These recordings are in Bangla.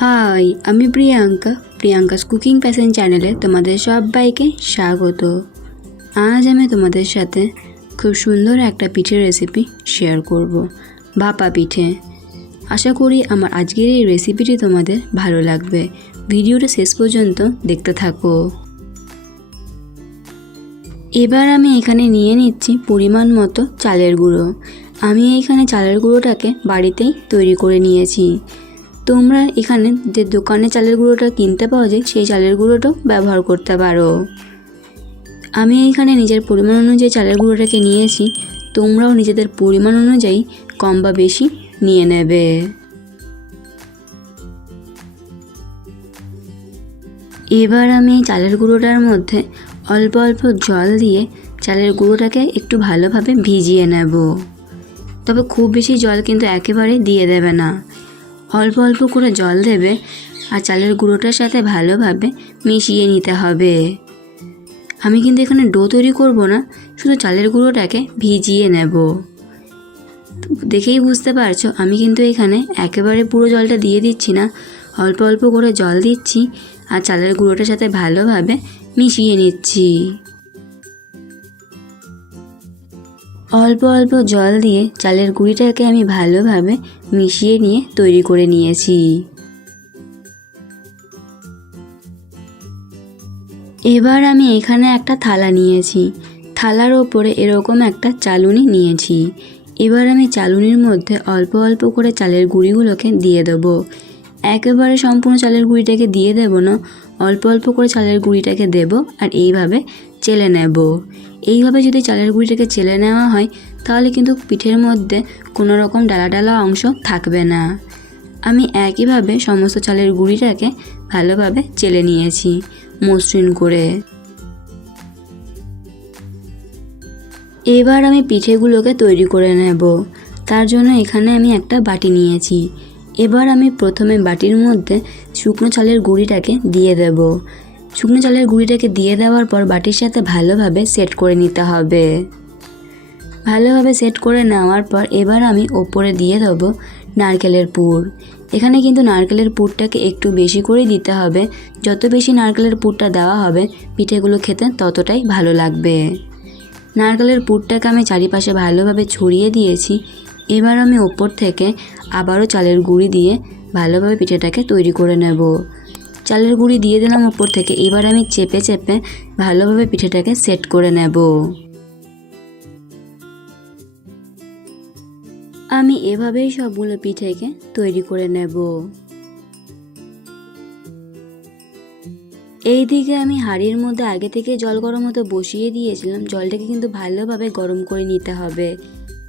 হাই আমি প্রিয়াঙ্কা। প্রিয়াঙ্কাস কুকিং প্যাশন চ্যানেলে তোমাদের সবাইকে স্বাগত। আজ আমি তোমাদের সাথে খুব সুন্দর একটা পিঠের রেসিপি শেয়ার করব, ভাপা পিঠে। আশা করি আমার আজকের এই রেসিপিটি তোমাদের ভালো লাগবে। ভিডিওটা শেষ পর্যন্ত দেখতে থাকো। এবার আমি এখানে নিয়ে নিচ্ছি পরিমাণ মতো চালের গুঁড়ো। আমি এইখানে চালের গুঁড়োটাকে বাড়িতেই তৈরি করে নিয়েছি। তোমরা এখানে যে দোকানে চালের গুঁড়োটা কিনতে পাওয়া যায় সেই চালের গুঁড়োটাও ব্যবহার করতে পারো। আমি এখানে নিজের পরিমাণ অনুযায়ী চালের গুঁড়োটাকে নিয়েছি। তোমরাও নিজেদের পরিমাণ অনুযায়ী কম বা বেশি নিয়ে নেবে। এবার আমি চালের গুঁড়োটার মধ্যে অল্প অল্প জল দিয়ে চালের গুঁড়োটাকে একটু ভালোভাবে ভিজিয়ে নেব। তবে খুব বেশি জল কিন্তু একেবারে দিয়ে দেবে না। অল্প অল্প করে জল দেবে আর চালের গুঁড়োটার সাথে ভালোভাবে মিশিয়ে নিতে হবে। আমি কিন্তু এখানে ডো তৈরি করব না, শুধু চালের গুঁড়োটাকে ভিজিয়ে নেব। দেখেই বুঝতে পারছ, আমি কিন্তু এখানে একেবারে পুরো জলটা দিয়ে দিচ্ছি না, অল্প অল্প করে জল দিচ্ছি আর চালের গুঁড়োটার সাথে ভালোভাবে মিশিয়ে নিচ্ছি। অল্প অল্প জল দিয়ে চালের গুঁড়িটাকে আমি ভালোভাবে মিশিয়ে নিয়ে তৈরি করে নিয়েছি। এবার আমি এখানে একটা থালা নিয়েছি। থালার ওপরে এরকম একটা চালুনি নিয়েছি। এবার আমি চালুনির মধ্যে অল্প অল্প করে চালের গুঁড়িগুলোকে দিয়ে দেবো। একেবারে সম্পূর্ণ চালের গুঁড়িটাকে দিয়ে দেবো না, অল্প অল্প করে চালের গুঁড়িটাকে দেবো আর এইভাবে চেলে নেব। এইভাবে যদি চালের গুঁড়িটাকে চেলে নেওয়া হয়, তাহলে কিন্তু পিঠের মধ্যে কোনো রকম ডালা ডালা অংশ থাকবে না। আমি একইভাবে সমস্ত চালের গুঁড়িটাকে ভালোভাবে চেলে নিয়েছি, মসৃণ করে। এবার আমি পিঠেগুলোকে তৈরি করে নেব। তার জন্য এখানে আমি একটা বাটি নিয়েছি। এবার আমি প্রথমে বাটির মধ্যে শুকনো চালের গুঁড়িটাকে দিয়ে দেব। শুকনো চালের গুঁড়িটাকে দিয়ে দেওয়ার পর বাটির সাথে ভালোভাবে সেট করে নিতে হবে। ভালোভাবে সেট করে নেওয়ার পর এবার আমি ওপরে দিয়ে দেবো নারকেলের পুর। এখানে কিন্তু নারকেলের পুরটাকে একটু বেশি করেই দিতে হবে। যত বেশি নারকেলের পুরটা দেওয়া হবে, পিঠেগুলো খেতে ততটাই ভালো লাগবে। নারকেলের পুরটাকে আমি চারিপাশে ভালোভাবে ছড়িয়ে দিয়েছি। এবার আমি ওপর থেকে আবারও চালের গুঁড়ি দিয়ে ভালোভাবে পিঠেটাকে তৈরি করে নেব। চালের গুঁড়ি দিয়ে দিলাম ওপর থেকে। এবার আমি চেপে চেপে ভালোভাবে পিঠেটাকে সেট করে নেব। আমি এভাবেই সবগুলো পিঠেকে তৈরি করে নেব। এইদিকে আমি হাঁড়ির মধ্যে আগে থেকে জল গরম হতে বসিয়ে দিয়েছিলাম। জলটাকে কিন্তু ভালোভাবে গরম করে নিতে হবে।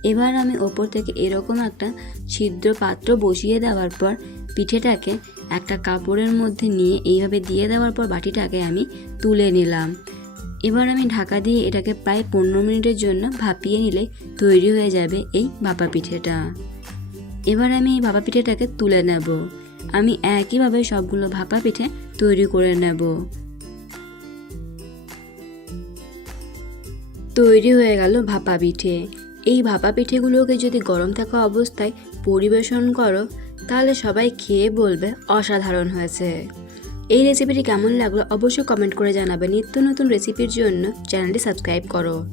এবার আমি ওপর থেকে এরকম একটা ছিদ্র পাত্র বসিয়ে দেওয়ার পর পিঠেটাকে একটা কাপড়ের মধ্যে নিয়ে এইভাবে দিয়ে দেওয়ার পর বাটিটাকে আমি তুলে নিলাম। এবার আমি ঢাকা দিয়ে এটাকে প্রায় পনেরো মিনিটের জন্য ভাপিয়ে নিলে তৈরি হয়ে যাবে এই ভাপা পিঠেটা। এবার আমি এই ভাপা পিঠেটাকে তুলে নেব। আমি একইভাবে সবগুলো ভাপা পিঠে তৈরি করে নেব। তৈরি হয়ে গেল ভাপা পিঠে। এই ভাপা পিঠেগুলোকে যদি গরম থাকা অবস্থায় পরিবেশন করো তাহলে সবাই খেয়ে বলবে অসাধারণ হয়েছে। এই রেসিপিটি কেমন লাগল অবশ্যই কমেন্ট করে জানাবে। নিত্য নতুন রেসিপির জন্য চ্যানেলটি সাবস্ক্রাইব করো।